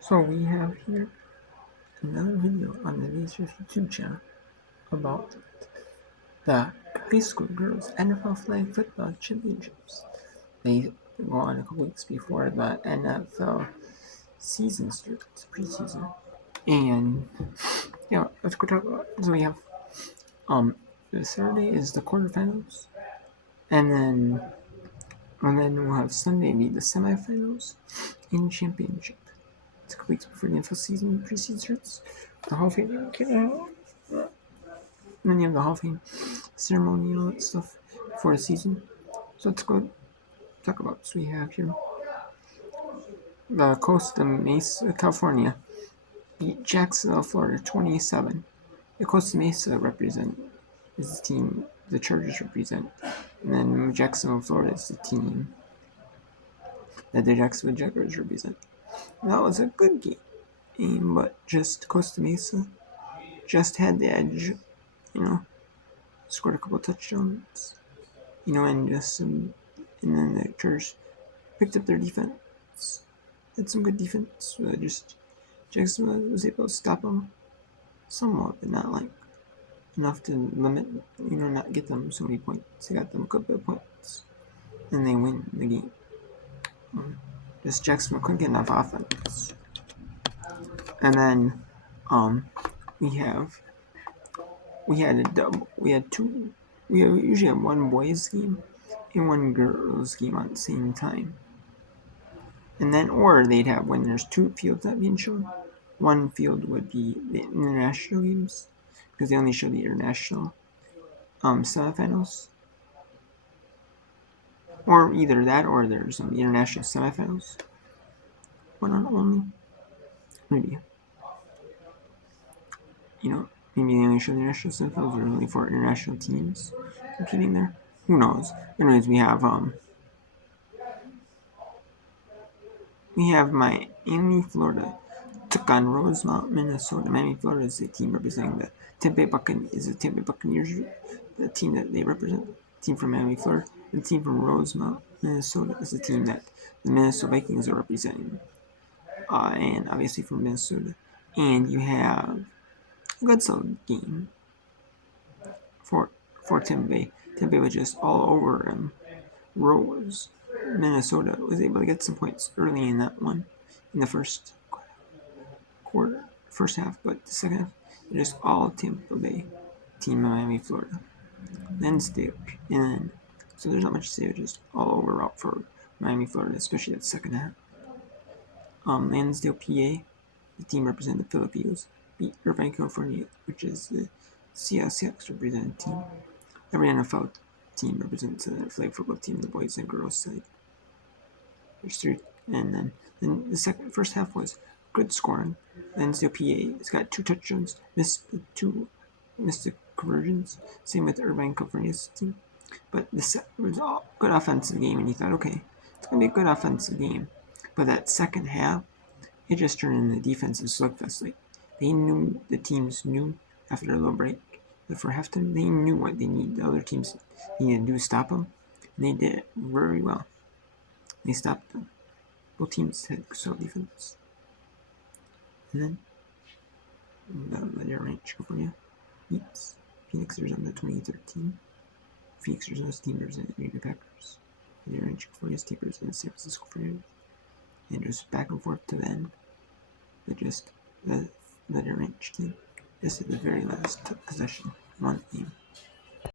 So we have here another video on the Laser YouTube channel about the high school girls NFL flag football championships. They go on a couple weeks before the NFL season starts, preseason. And yeah, let's go talk about it. So we have the Saturday is the quarterfinals, and then we'll have Sunday be the semifinals and championship. It's a couple weeks before the NFL season preseason starts. The Hall of Fame came out. And then you have the Hall of Fame ceremony and all that stuff for the season. So let's go talk about. So we have here the Costa Mesa, California beat Jacksonville, Florida 27. The Costa Mesa represent is the team the Chargers represent. And then Jacksonville, Florida is the team that the Jacksonville Jaguars represent. And that was a good game, but just Costa Mesa just had the edge, scored a couple touchdowns, and then the Chargers picked up their defense. Had some good defense. Just Jacksonville was able to stop them somewhat, but not like enough to limit, not get them so many points. They got them a couple of points, and they win the game. Just Jacksonville couldn't get enough offense. And then we usually have one boys game and one girls game at the same time. And then, or they'd have when there's two fields that being shown. One field would be the international games because they only show the international semifinals, or either that or there's some international semifinals. One on only, maybe maybe they only show the international semifinals or only for international teams competing there. Who knows? Anyways, we have Miami, Florida took on Rosemount, Minnesota. Miami, Florida is the team representing the Tampa Buccaneers, the team that they represent. The team from Miami, Florida. The team from Rosemount, Minnesota is the team that the Minnesota Vikings are representing. And obviously from Minnesota. And you have a good solid game for Tampa Bay. Tampa Bay was just all over them. Minnesota was able to get some points early in that one, in the first half, but the second half, it is all Tampa Bay, Team Miami, Florida. Then so there's not much to say, just all over out for Miami, Florida, especially that second half. Lansdale, PA, the team representing the Filipinos, beat Irvine, California, which is the Seattle Seahawks representing team. Every NFL team represents a flag football team, the boys and girls side. There's three, and then the first half was good scoring. Lansdale, PA, has got 2 touchdowns, missed the conversions. Same with Irvine, California's team. But it was all good offensive game, and you thought, okay, it's gonna be a good offensive game. But that second half, it just turned into a defensive slugfest. Like the teams knew after a little break that for halftime they knew what they needed. The other teams needed to do stop them, and they did it very well. They stopped them. Both teams had solid defense. And then the Ranch, California beats Phoenix, Arizona 2013. Phoenix, Arizona's team represented the Green Bay Packers. The Ranch, California's team represented San Francisco 49ers. And just back and forth to the end. But just the Ranch team, just at the very last possession, won the game.